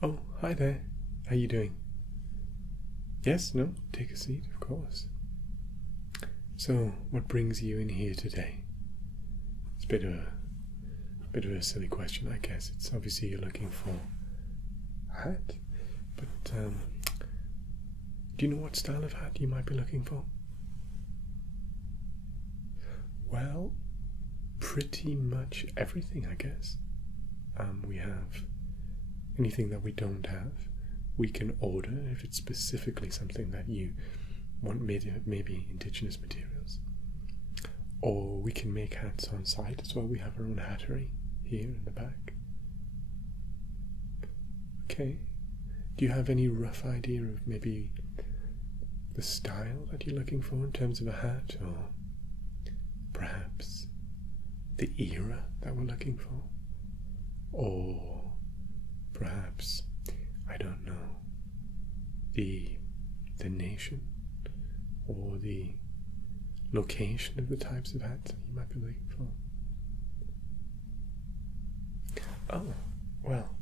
Oh, hi there. How you doing? Yes, no, take a seat, of course. So, what brings you in here today? It's a bit of a silly question, I guess. It's obviously you're looking for a hat, but do you know what style of hat you might be looking for? Well, pretty much everything, I guess. We have anything that we don't have, we can order if it's specifically something that you want made of maybe indigenous materials. Or we can make hats on site as well. We have our own hattery here in the back. Okay. Do you have any rough idea of maybe the style that you're looking for in terms of a hat, or perhaps the era that we're looking for? Or perhaps, I don't know, the nation or the location of the types of hats that you might be looking for? Oh, well,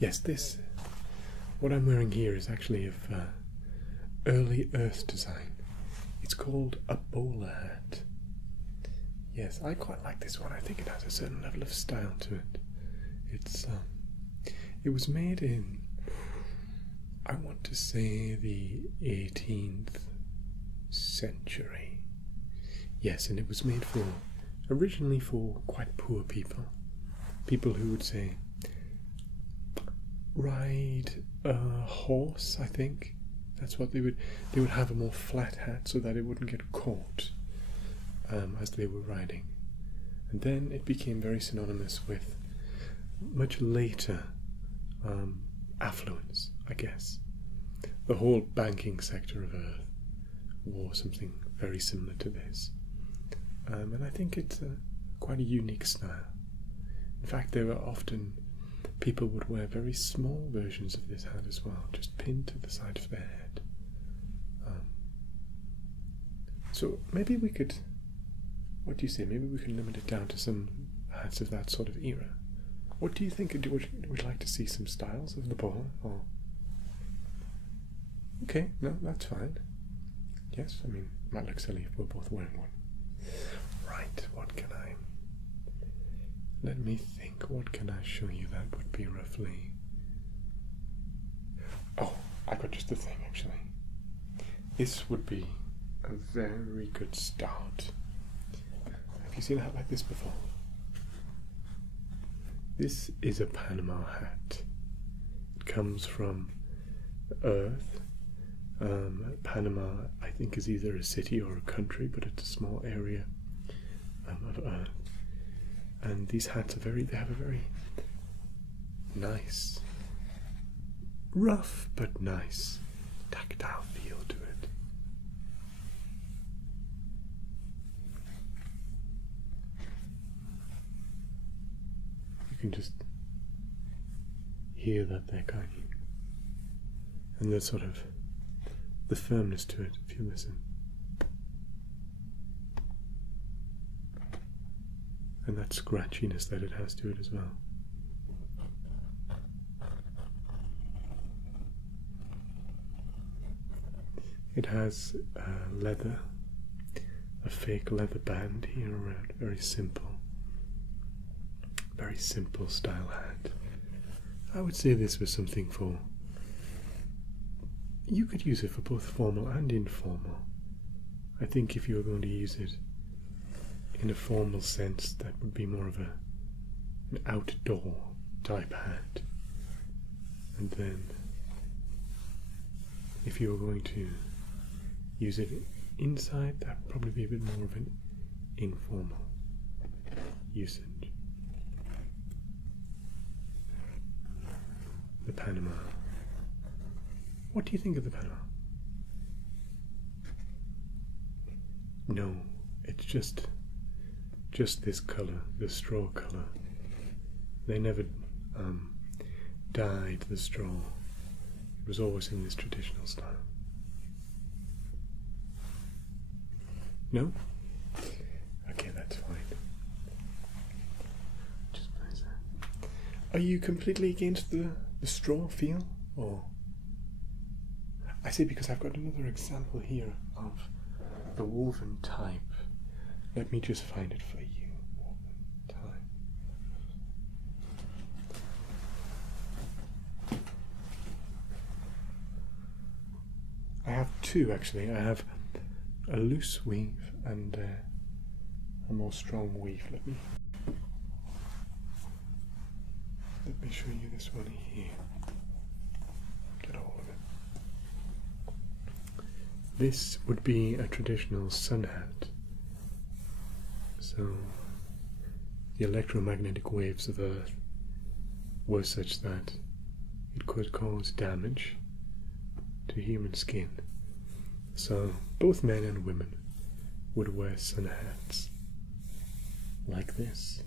yes, what I'm wearing here is actually of early Earth design. It's called a bowler hat. Yes, I quite like this one. I think it has a certain level of style to it. It was made in, I want to say, the 18th century. Yes, and it was made originally for quite poor people. People who would say, ride a horse, I think. That's what they would have a more flat hat so that it wouldn't get caught as they were riding. And then it became very synonymous with much later affluence, I guess. The whole banking sector of Earth wore something very similar to this. And I think it's quite a unique style. In fact, there were often people would wear very small versions of this hat as well, just pinned to the side of their head. So maybe we could, what do you say, maybe we can limit it down to some hats of that sort of era. What do you think? Would you like to see some styles of the bowler? Or okay, no, that's fine. Yes, I mean, it might look silly if we're both wearing one. Right, let me think, what can I show you that would be roughly... Oh, I got just the thing, actually. This would be a very good start. Have you seen a hat like this before? This is a Panama hat. It comes from Earth. Panama, I think, is either a city or a country, but it's a small area of Earth. And these hats they have a very nice, rough but nice, tactile feel to it. You can just hear that there, can't you? And there's sort of the firmness to it if you listen. And that scratchiness that it has to it as well. It has leather, a fake leather band here around, very simple style hat. I would say this was something for, you could use it for both formal and informal. I think if you were going to use it in a formal sense, that would be more of an outdoor type hat. And then if you were going to use it inside, that would probably be a bit more of an informal usage. The Panama. What do you think of the Panama? No, it's just this colour, the straw colour. They never dyed the straw. It was always in this traditional style. No? Okay, that's fine. Just place that. Are you completely against the straw feel? Or I see, because I've got another example here of the woven type. Let me just find it for you. Woven type. I have two actually. I have a loose weave and a more strong weave. Let me show you this one here. Get all of it. This would be a traditional sun hat. So the electromagnetic waves of Earth were such that it could cause damage to human skin. So both men and women would wear sun hats like this.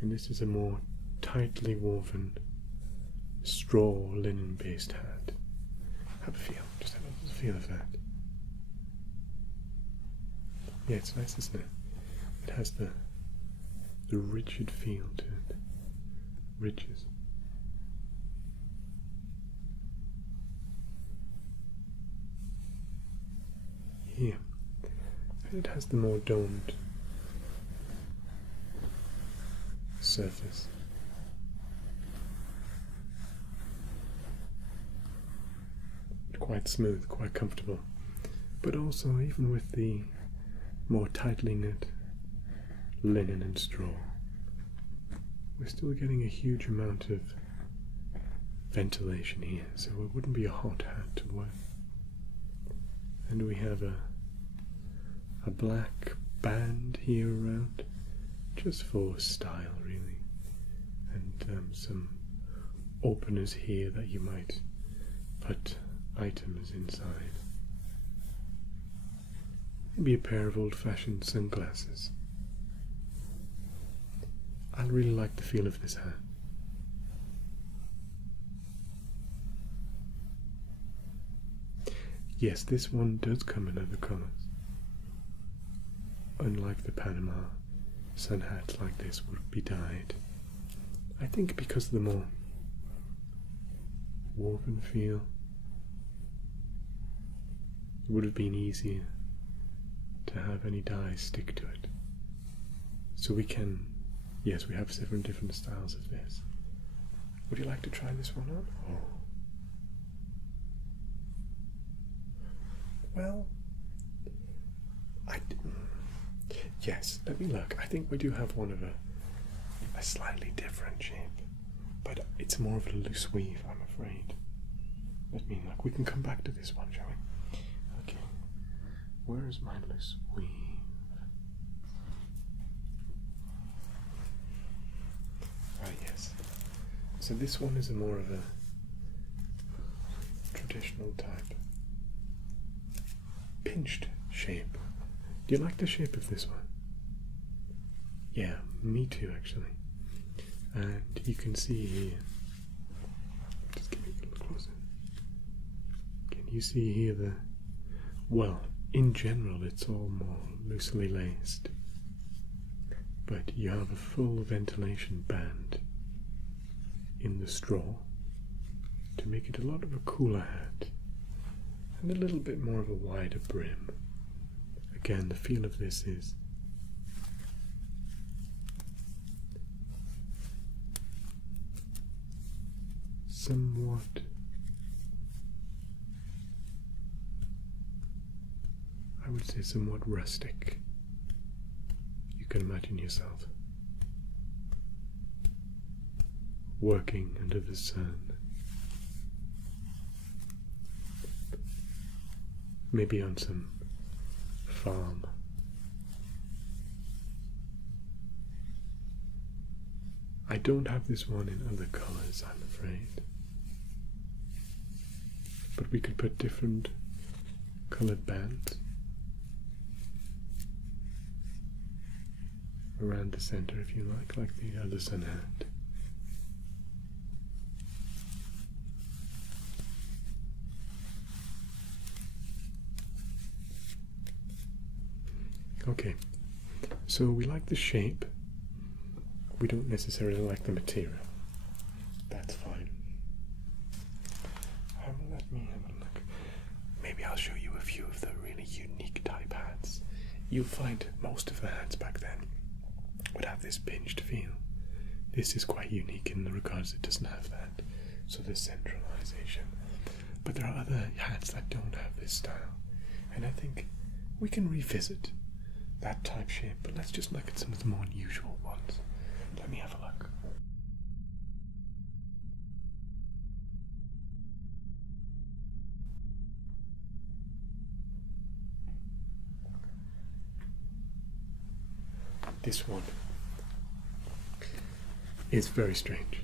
And this is a more tightly woven straw linen based hat. Have a feel, just have a feel of that. Yeah, it's nice, isn't it? It has the rigid feel to it. Ridges. Here. And it has the more domed surface. Quite smooth, quite comfortable. But also, even with the more tightly knit linen and straw, we're still getting a huge amount of ventilation here, so it wouldn't be a hot hat to wear. And we have a black band here around, just for style really, and some openers here that you might put items inside. Maybe a pair of old-fashioned sunglasses. I really like the feel of this hat. Yes, this one does come in other colours. Unlike the Panama, sun hats like this would be dyed. I think because of the more woven feel, it would have been easier to have any dye stick to it. So we can, yes, we have 7 different styles of this. Would you like to try this one on? Oh. Well, yes, let me look. I think we do have one of a slightly different shape, but it's more of a loose weave, I'm afraid. Let me look. We can come back to this one, shall we? Okay. Where is my loose weave? Ah, yes. So this one is more of a traditional type. Pinched shape. Do you like the shape of this one? Yeah, me too actually. And you can see here, just get me a little closer. Can you see here well, in general it's all more loosely laced, but you have a full ventilation band in the straw to make it a lot of a cooler hat. And a little bit more of a wider brim. Again, the feel of this is somewhat I would say somewhat rustic. You can imagine yourself working under the sun. Maybe on some farm. I don't have this one in other colours, I'm afraid. But we could put different coloured bands around the centre if you like the other sun hat. Okay, so we like the shape, we don't necessarily like the material. That's fine. Let me have a look. Maybe I'll show you a few of the really unique type hats. You'll find most of the hats back then would have this pinched feel. This is quite unique in the regards it doesn't have that, so the centralization. But there are other hats that don't have this style, and I think we can revisit that type shape, but let's just look at some of the more unusual ones. Let me have a look. This one is very strange.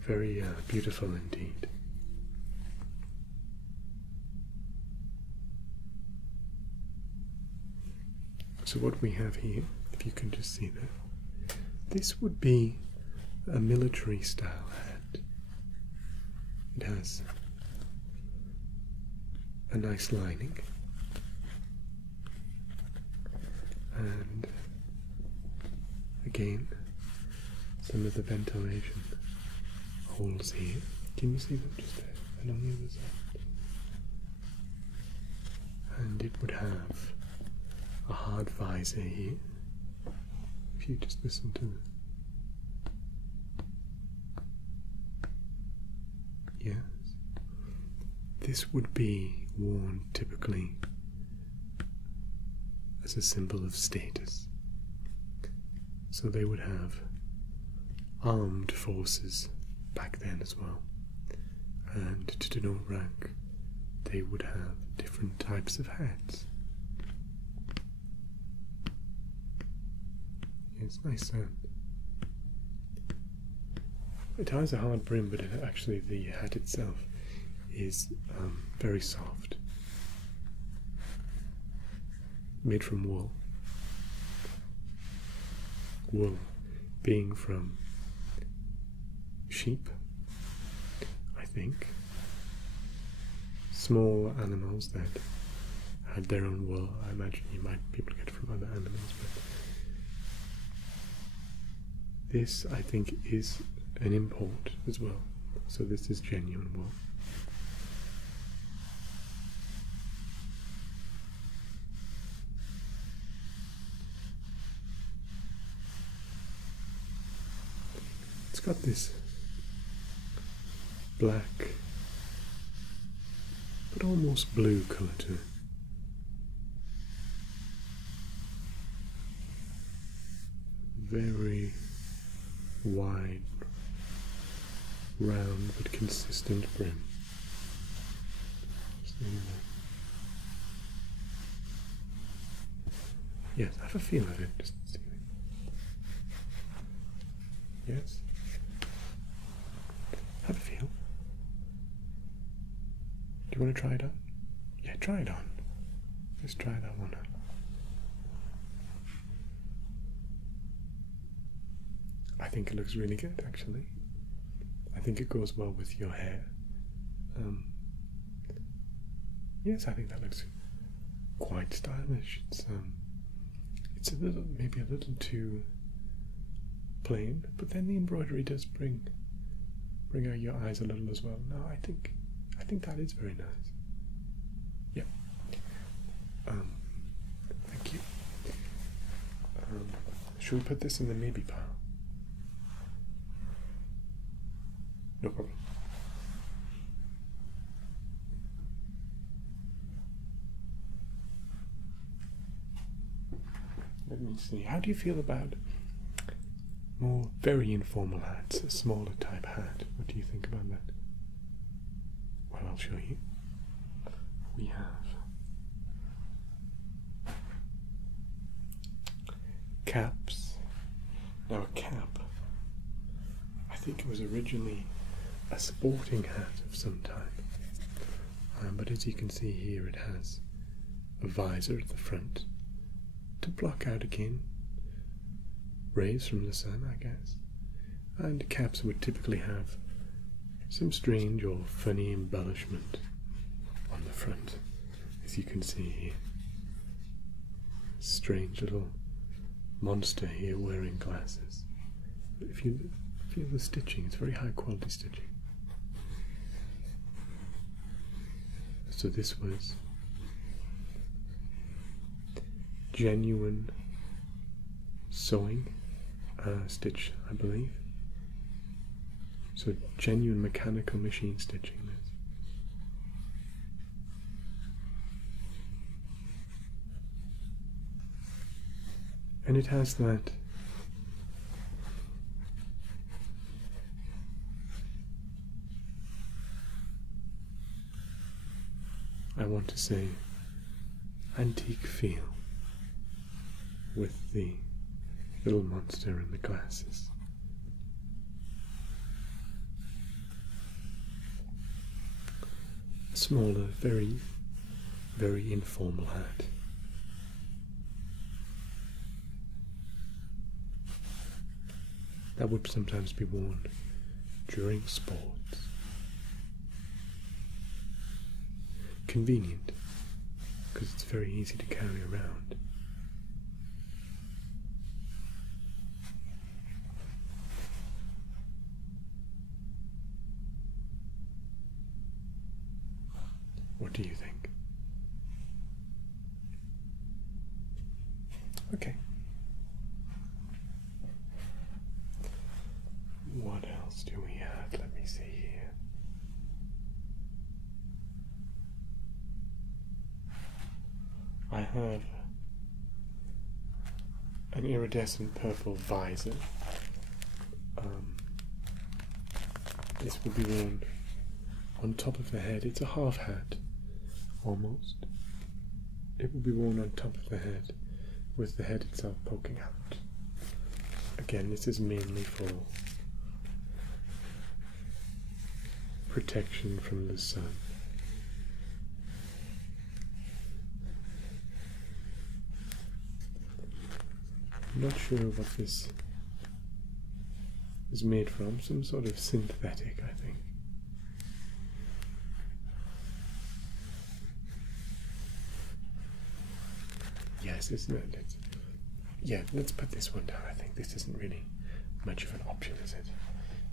Very beautiful indeed. So what we have here, if you can just see that, this would be a military style hat. It has a nice lining and again some of the ventilation holes here. Can you see them just there and on the other side? And it would have a hard visor here. If you just listen to yes, this would be worn typically as a symbol of status. So they would have armed forces back then as well, and to denote rank they would have different types of hats. It's nice sound. It has a hard brim, but actually the hat itself is very soft, made from wool. Wool being from sheep, I think. Small animals that had their own wool. I imagine you might be able to get it from other animals, but this, I think, is an import as well. So this is genuine wool. It's got this black but almost blue colour to it. Very wide, round but consistent brim. Yes, have a feel of it. Just see it. Yes. Have a feel. Do you want to try it on? Yeah, try it on. Let's try that one on. I think it looks really good, actually. I think it goes well with your hair. Yes, I think that looks quite stylish. It's a little, maybe a little too plain, but then the embroidery does bring out your eyes a little as well. No, I think that is very nice. Yeah. Thank you. Should we put this in the maybe pile? No problem. Let me see. How do you feel about more very informal hats, a smaller type hat? What do you think about that? Well, I'll show you. We have caps. Now a cap, I think it was originally a sporting hat of some type, but as you can see here, it has a visor at the front to block out again rays from the sun, I guess. And caps would typically have some strange or funny embellishment on the front, as you can see here. Strange little monster here wearing glasses. If you feel the stitching. It's very high quality stitching. So this was genuine sewing stitch, I believe. So genuine mechanical machine stitching. This. And it has that I want to say antique feel with the little monster and the glasses. A smaller, very, very informal hat. That would sometimes be worn during sports. Convenient, because it's very easy to carry around. What do you think? Okay. What else do we have? Let me see here. I have an iridescent purple visor. This will be worn on top of the head. It's a half hat, almost. It will be worn on top of the head, with the head itself poking out. Again, this is mainly for protection from the sun. I'm not sure what this is made from, some sort of synthetic, I think. Yes, isn't it? Yeah, let's put this one down. I think this isn't really much of an option, is it?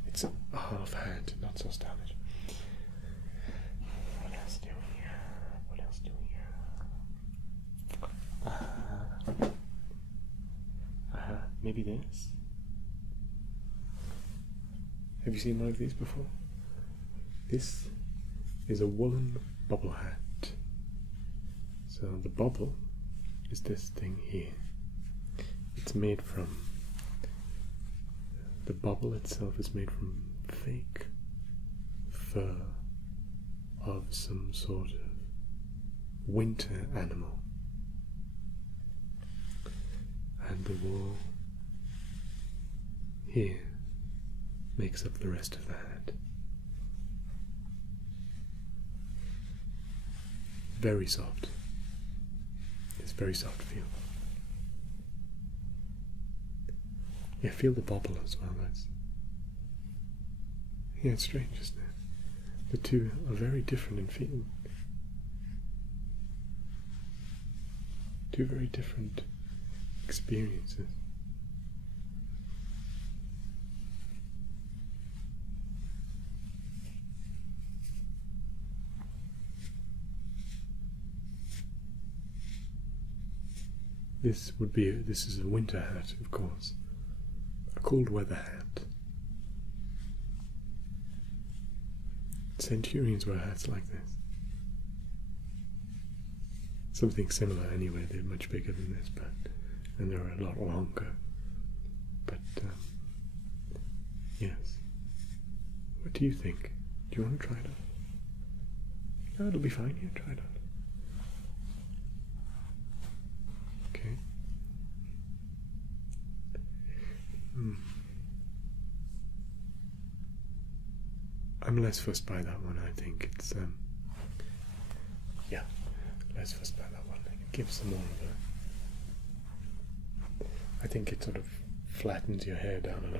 It's a half hat, not so stylish. What else do we have? What else do we have? Maybe this? Have you seen one of these before? This is a woolen bobble hat. So the bobble is this thing here. It's made from, the bobble itself is made from fake fur of some sort of winter animal. And the wool here makes up the rest of the hat. Very soft. It's very soft feel. Yeah, feel the bobble as well. Yeah, it's strange, isn't it? The two are very different in feel. Two very different experiences. This is a winter hat, of course. A cold weather hat. Centurions wear hats like this. Something similar anyway, they're much bigger than this, and they're a lot longer. But, yes. What do you think? Do you want to try it on? No, it'll be fine, yeah, try it on. Okay. I'm less fussed by that one, I think. It's, yeah, less fussed by that one. It gives some more of a, I think it sort of flattens your hair down a little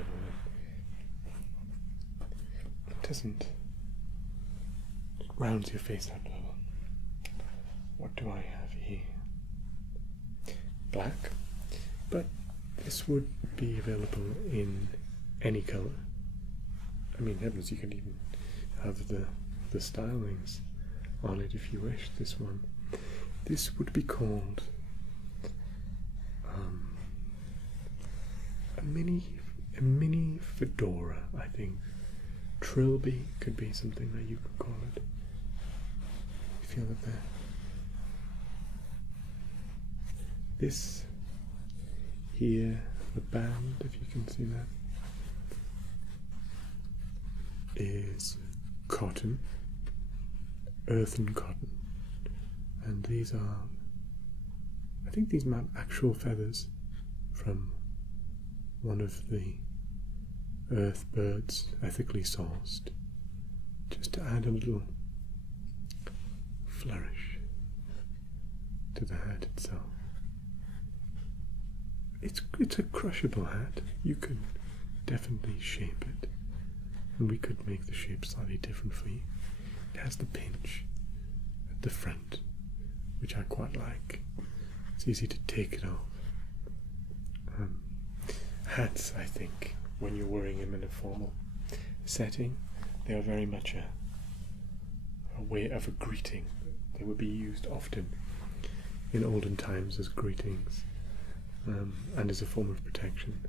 bit. It doesn't, it rounds your face out a little. What do I have here? Black, but this would be available in any colour. I mean, heavens, you can even have the stylings on it if you wish. This would be called a mini fedora, I think. Trilby could be something that you could call it. You feel it there? This here, the band, if you can see that, is cotton, earthen cotton, and these are, I think these map actual feathers from one of the earth birds, ethically sourced, just to add a little flourish to the hat itself. It's a crushable hat. You could definitely shape it, and we could make the shape slightly different for you. It has the pinch at the front, which I quite like. It's easy to take it off. Hats, I think, when you're wearing them in a formal setting, they are very much a way of a greeting. They would be used often in olden times as greetings, and as a form of protection.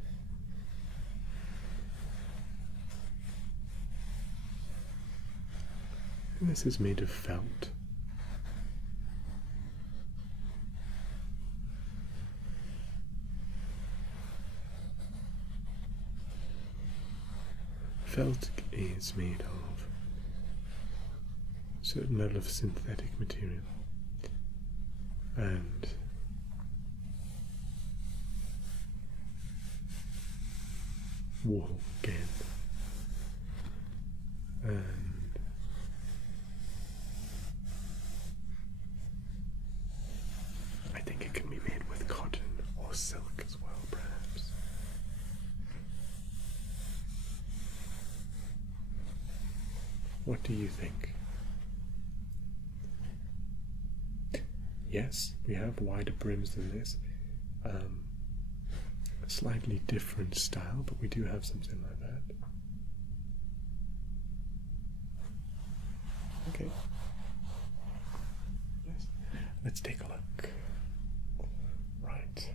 And this is made of felt. Felt is made of a certain level of synthetic material, and wool again, and I think it can be made with cotton or silk as well, perhaps. What do you think? Yes, we have wider brims than this. A slightly different style, but we do have something like that. Okay. Yes. Let's take a look. Right.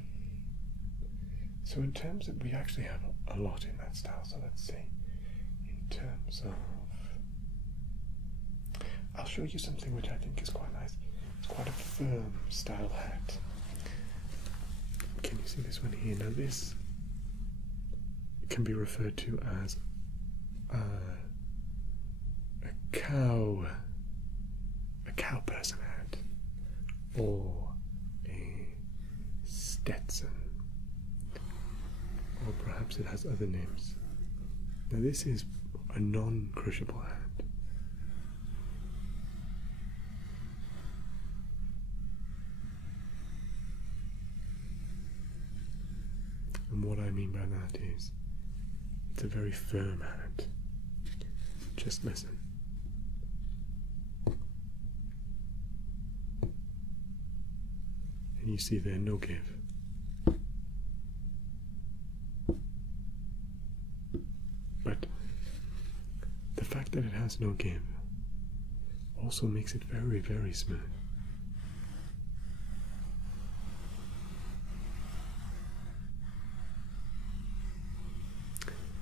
So in terms of, we actually have a lot in that style, so let's see. In terms of, I'll show you something which I think is quite nice. It's quite a firm style hat. Can you see this one here? Now this can be referred to as a cow person hat, or a Stetson, or perhaps it has other names. Now this is a non-crushable hat. And what I mean by that is, it's a very firm hat. Just listen. And you see there, no give. But the fact that it has no give also makes it very, very smooth.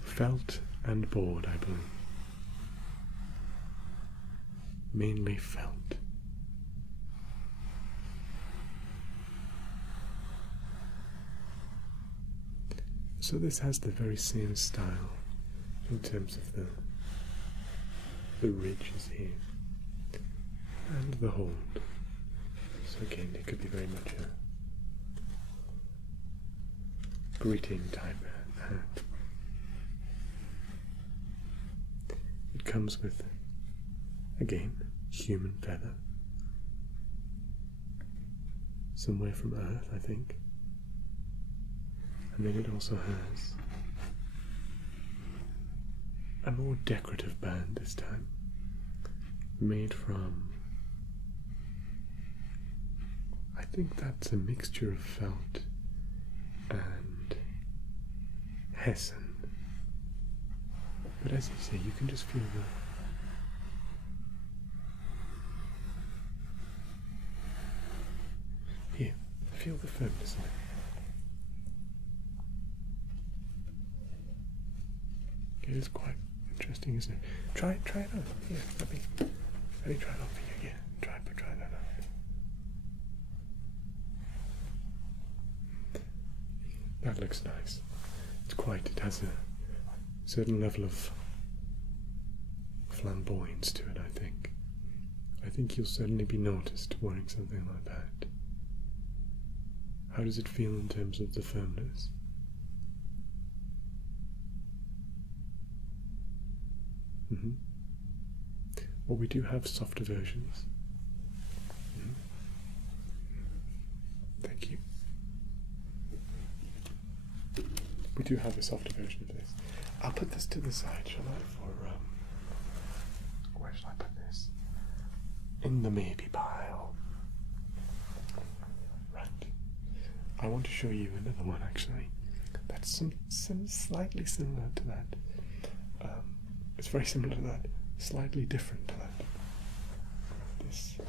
Felt and board, I believe. Mainly felt. So this has the very same style in terms of the ridges here and the hold. So again, it could be very much a greeting type hat. It comes with, again, human feather, somewhere from Earth, I think, and then it also has a more decorative band this time, made from, I think that's a mixture of felt and Hessen. But as you say, you can just feel here, feel the firmness in it. It is quite interesting, isn't it? Try it on. Here, let me try it on for you. Yeah, try that on. That looks nice. It has a certain level of flamboyance to it, I think. I think you'll certainly be noticed wearing something like that. How does it feel in terms of the firmness? Well, we do have softer versions. Thank you. We do have a softer version of this. I'll put this to the side, shall I? Where should I put this? In the maybe pile. Right. I want to show you another one, actually. That's some slightly similar to that. It's very similar to that, slightly different to that. This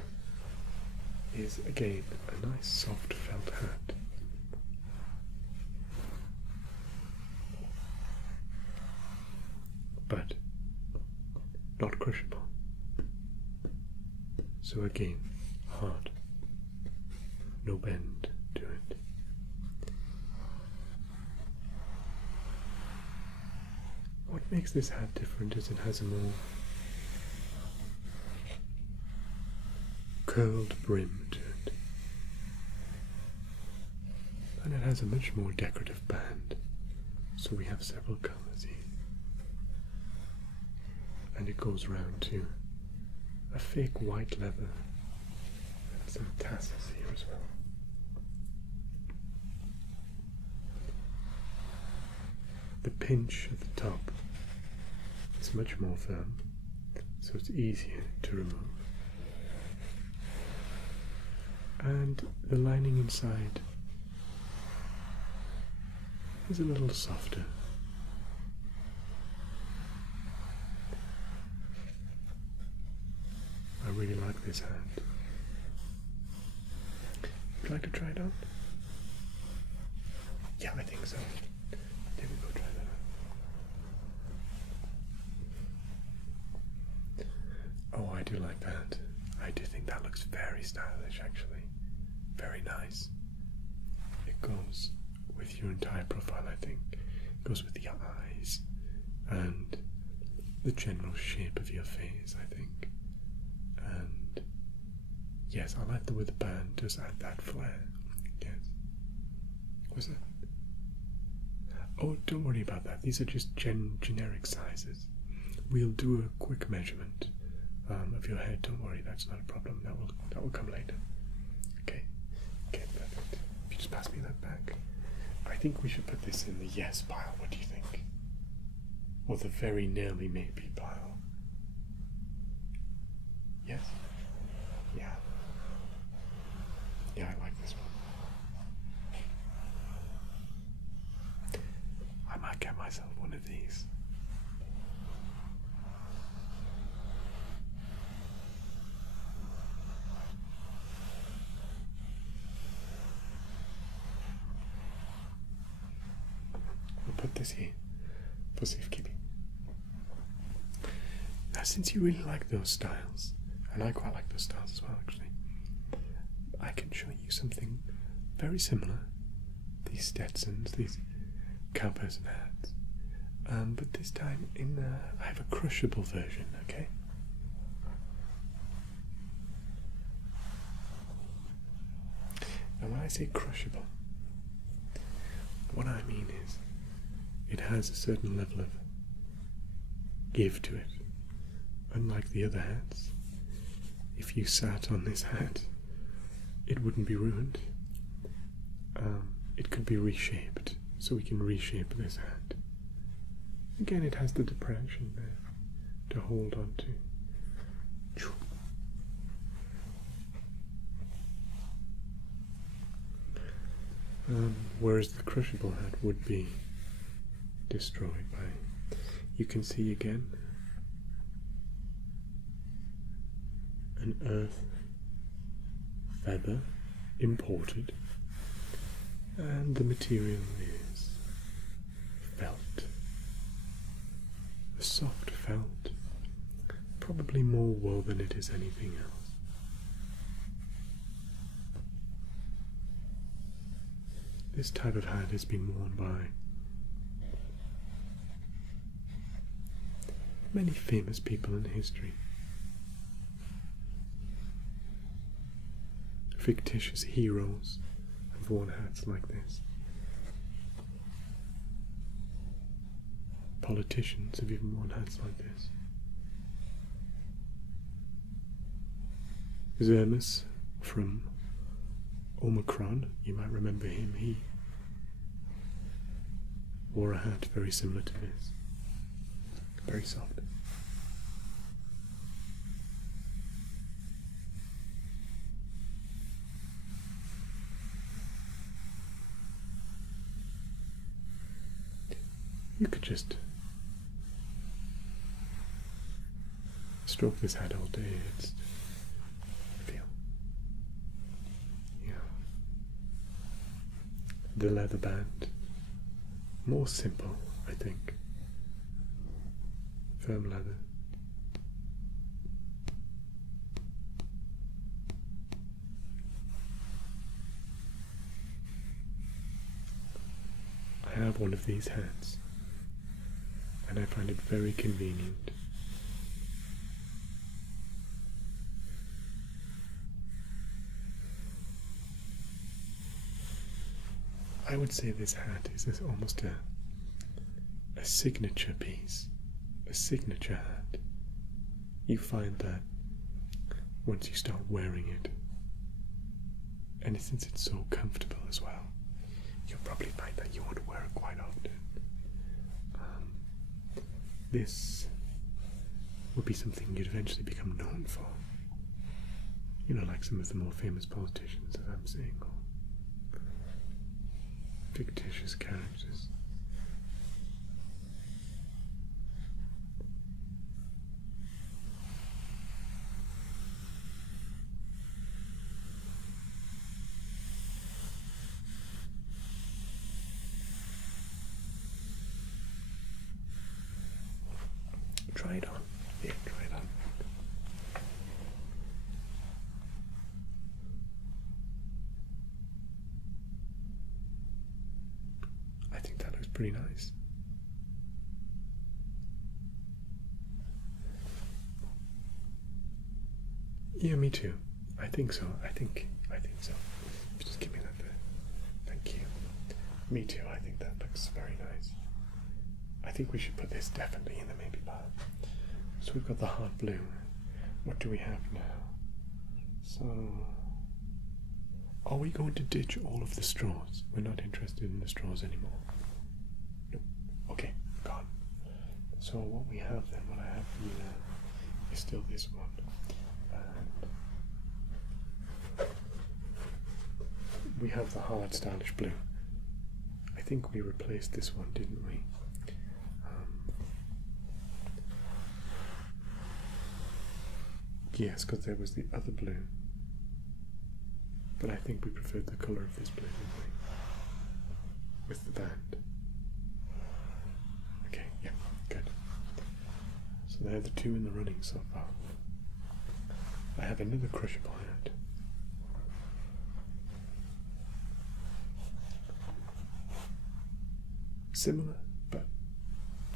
is, again, a nice soft felt hat. But not crushable. So again, hard. No bend to it. What makes this hat different is it has a more curled brim to it. And it has a much more decorative band. So we have several colours here. And it goes round to a fake white leather and some tassels here as well. The pinch at the top is much more firm, so it's easier to remove. And the lining inside is a little softer. I really like this hat. Would you like to try it on? Yeah, I think so. There we go, try that on. Oh, I do like that. I do think that looks very stylish, actually. Very nice. It goes with your entire profile, I think. It goes with your eyes and the general shape of your face, I think. And yes, I like the way the band does add that flair. Yes. Was it? Oh, don't worry about that. These are just generic sizes. We'll do a quick measurement of your head. Don't worry, that's not a problem. That will come later. Okay. Okay, perfect. If you just pass me that back. I think we should put this in the yes pile. What do you think? Or the very nearly maybe pile. Yes? Yeah. Yeah, I like this one. I might get myself one of these. We'll put this here for safekeeping. Now, since you really like those styles, and I quite like those styles as well, actually, I can show you something very similar. These Stetsons, these cowperson hats, but this time I have a crushable version. Okay. Now, when I say crushable, what I mean is it has a certain level of give to it. Unlike the other hats, if you sat on this hat, it wouldn't be ruined. It could be reshaped, so we can reshape this hat. Again, it has the depression there to hold on to. Whereas the crushable hat would be destroyed by you can see again an earth feather imported, and the material is felt. A soft felt, probably more wool than it is anything else. This type of hat has been worn by many famous people in history. Fictitious heroes have worn hats like this. Politicians have even worn hats like this. Zermus from Omicron, you might remember him, he wore a hat very similar to this. Very soft. You could just stroke this hat all day. It's feel. Yeah. The leather band, more simple, I think. Firm leather. I have one of these hats, and I find it very convenient. I would say this hat is almost a signature piece, a signature hat. You find that once you start wearing it, and since it's so comfortable as well, you'll probably find that you want to wear it quite often. This would be something you'd eventually become known for. You know, like some of the more famous politicians, as I'm saying, or fictitious characters. Try it on. Yeah, try it on. I think that looks pretty nice. Yeah, me too. I think so. I think so. Just give me that there. Thank you. Me too. I think that looks very nice. I think we should put this definitely in the maybe bar. So we've got the hard blue. What do we have now? So, are we going to ditch all of the straws? We're not interested in the straws anymore. Nope. Okay, gone. So what we have then, what I have for you now, is still this one. And we have the hard stylish blue. I think we replaced this one, didn't we? Yes, because there was the other blue. But I think we preferred the colour of this blue, didn't we? With the band. Okay, yeah, good. So they're the two in the running so far. I have another crushable hat. Similar, but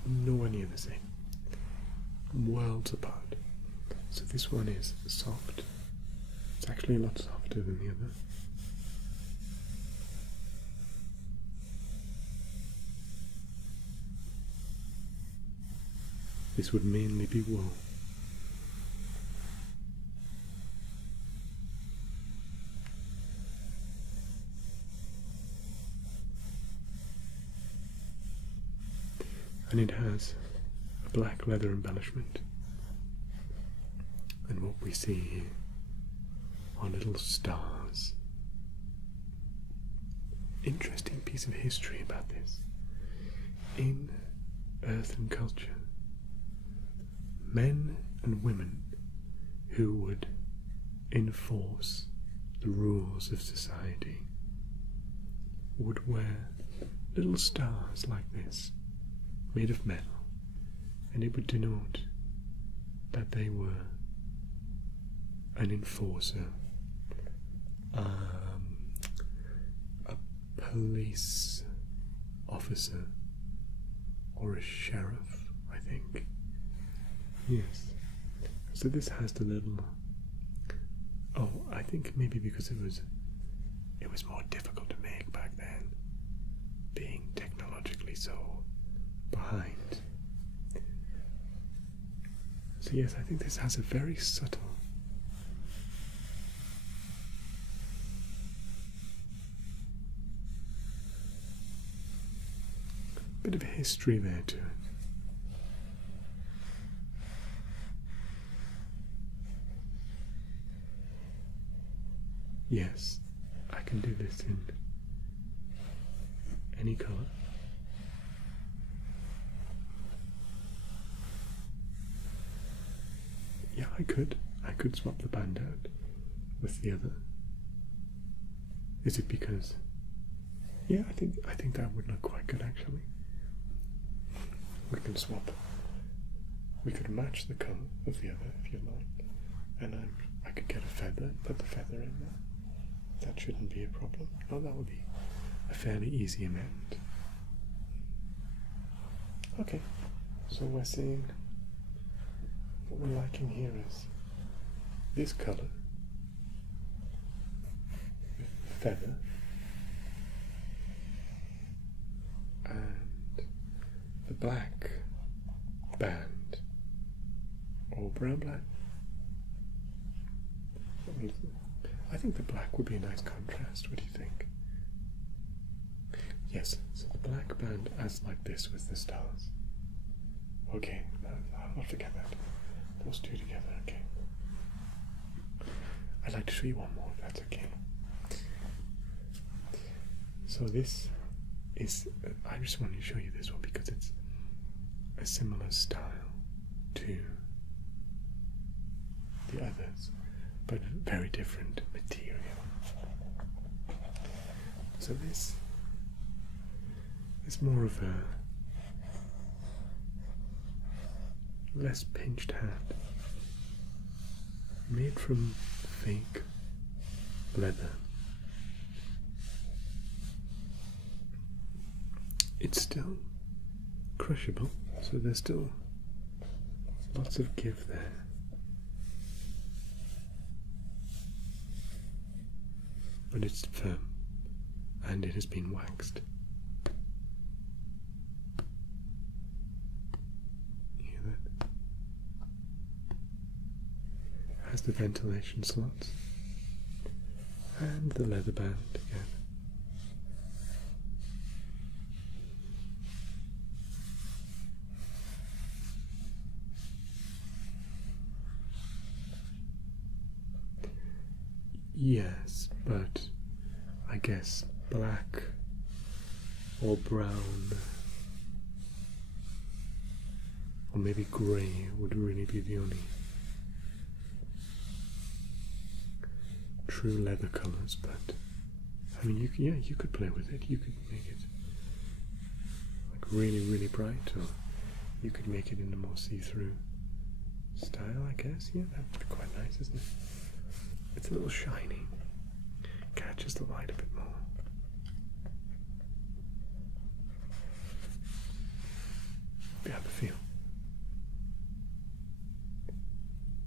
nowhere near the same. Worlds apart. So this one is soft. It's actually a lot softer than the other. This would mainly be wool. And it has a black leather embellishment. And what we see here are little stars. Interesting piece of history about this. In earth and culture, men and women who would enforce the rules of society would wear little stars like this, made of metal, and it would denote that they were an enforcer, a police officer, or a sheriff, I think. Yes. So this has the little... Oh, I think maybe because it was more difficult to make back then, being technologically so behind. So yes, I think this has a very subtle bit of history there to it. Yes, I can do this in any color. Yeah, I could swap the band out with the other. Is it because... Yeah, I think that would look quite good actually. We can swap. We could match the colour of the other if you like. And I could get a feather, put the feather in there. That shouldn't be a problem. Oh, that would be a fairly easy amend. Okay, so we're seeing what we're liking here is this colour with the feather and the black band, or brown black. I think the black would be a nice contrast. What do you think? Yes, so the black band as like this with the stars. Okay, I'll forget that. Those two together, okay. I'd like to show you one more, if that's okay. So this is, I just wanted to show you this one because it's a similar style to the others, but very different material. So this is more of a less pinched hat, made from fake leather. It's still crushable, so there's still lots of give there. But it's firm, and it has been waxed. Hear that? It has the ventilation slots and the leather band again. Yes, but I guess black or brown or maybe grey would really be the only true leather colours, but I mean you could play with it. You could make it like really, really bright, or you could make it in a more see-through style, I guess. Yeah, that would be quite nice, isn't it? It's a little shiny, catches the light a bit more. You have a feel.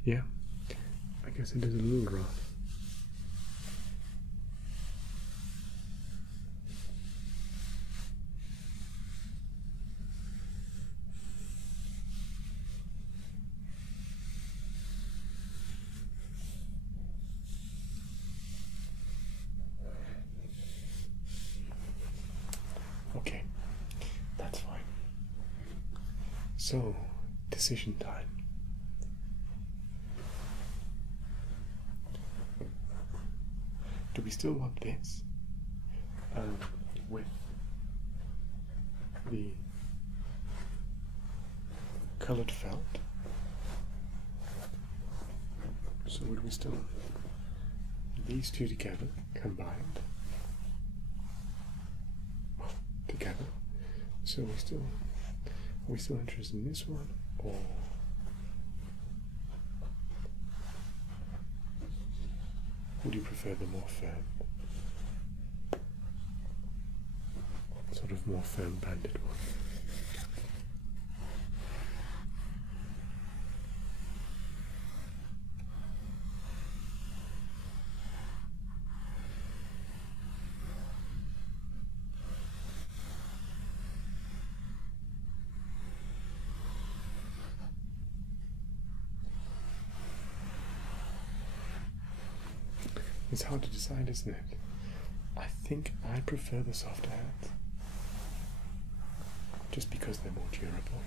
Yeah, I guess it is a little rough. Okay, that's fine. So, decision time. Do we still want this with the coloured felt, So would we still, these two together, combined, together, so are we still interested in this one, or would you prefer the more firm, sort of more firm banded one? It's hard to decide, isn't it? I think I prefer the softer hats, just because they're more durable.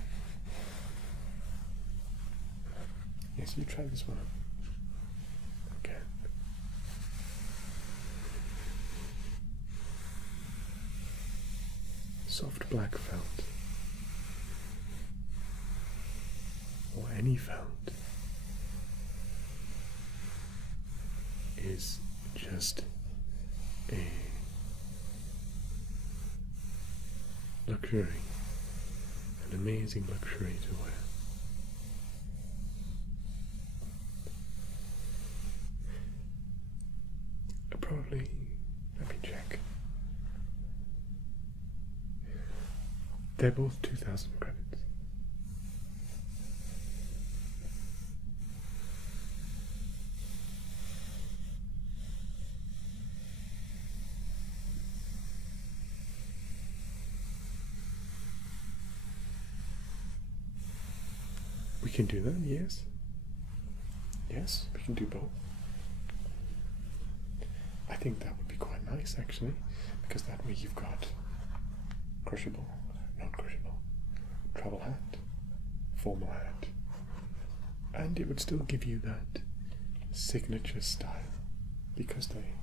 Yes, you try this one. Okay. Soft black felt, or any felt, is just a luxury, an amazing luxury to wear. Probably, let me check. They're both 2,000 credits. We can do that, yes. Yes, we can do both. I think that would be quite nice, actually, because that way you've got crushable, non-crushable, travel hat, formal hat, and it would still give you that signature style, because they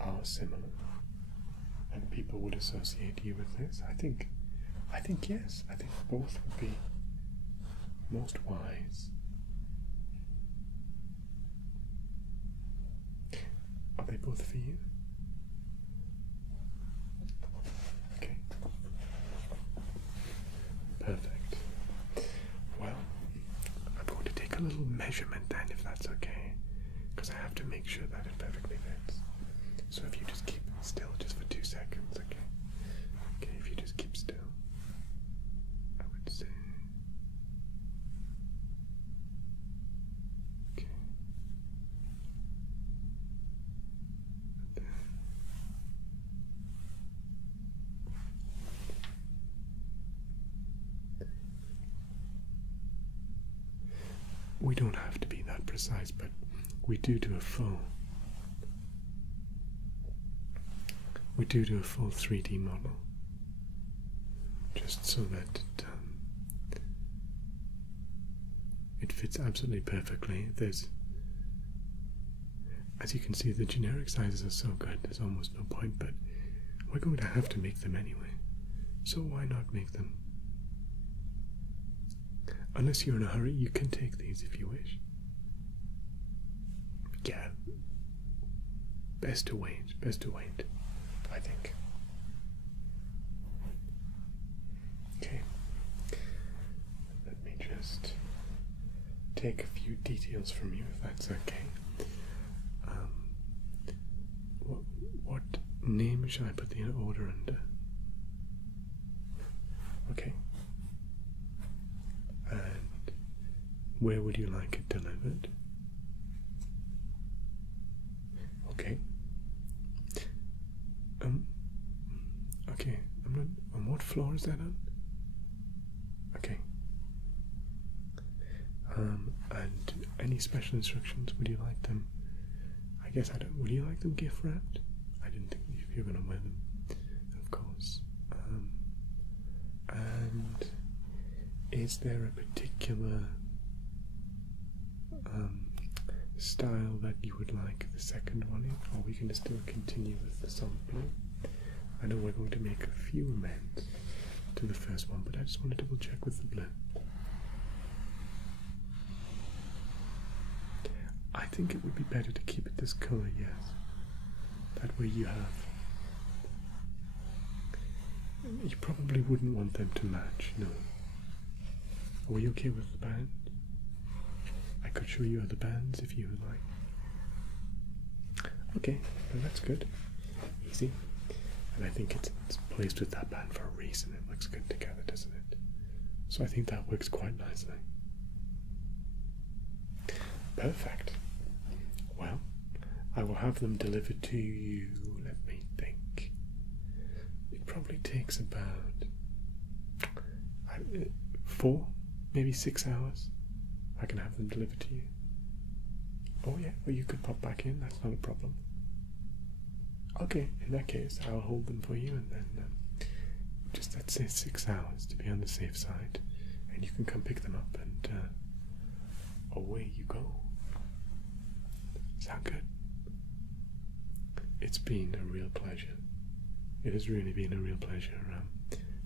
are similar, and people would associate you with this. I think yes, I think both would be most wise. Are they both for you? Okay. Perfect. Well, I'm going to take a little measurement then, if that's okay, because I have to make sure that it perfectly fits. So if you just keep still just for 2 seconds, okay? Okay, if you just keep still, I would say. Okay. We don't have to be that precise, but we do a full 3D model, just so that it fits absolutely perfectly. As you can see, the generic sizes are so good, there's almost no point, but we're going to have to make them anyway, so why not make them? Unless you're in a hurry, you can take these if you wish. Yeah. Best to wait, I think. Okay. Let me just take a few details from you, if that's okay. What name should I put the order under? Okay. And where would you like it delivered? Okay. Okay. I'm not. On what floor is that on? Okay. And any special instructions? Would you like them? I guess I don't. Would you like them gift wrapped? I didn't think if you were going to wear them. Of course. And is there a particular style that you would like the second one in, or we can still continue with the solid blue? I know we're going to make a few amends to the first one, but I just want to double check with the blue. I think it would be better to keep it this colour, yes. That way you have... You probably wouldn't want them to match, no. Are we okay with the band? I could show you other bands if you would like. Okay, well that's good. Easy. And I think it's placed with that band for a reason. It looks good together, doesn't it? So I think that works quite nicely. Perfect. Well, I will have them delivered to you, let me think. It probably takes about 4, maybe 6 hours. I can have them delivered to you. Oh yeah, well you could pop back in, that's not a problem. Okay, in that case, I'll hold them for you, and then just let's say 6 hours to be on the safe side, and you can come pick them up, and away you go. Sound good? It's been a real pleasure. It has really been a real pleasure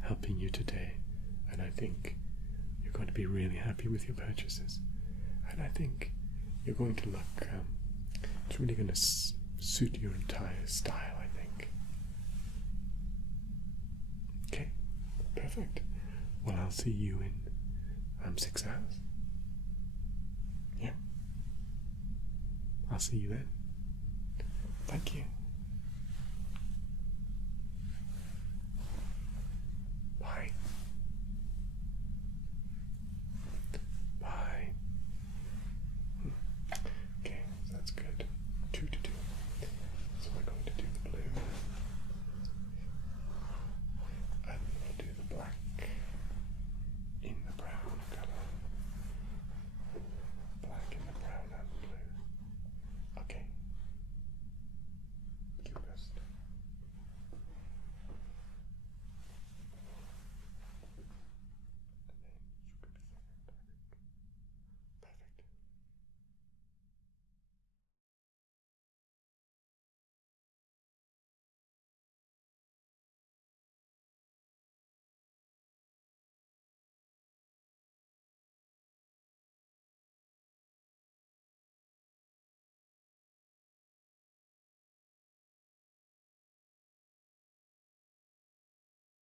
helping you today, and I think you're going to be really happy with your purchases, and I think you're going to look, it's really going to suit your entire style, I think. Okay, perfect. Well, I'll see you in 6 hours. Yeah. I'll see you then. Thank you.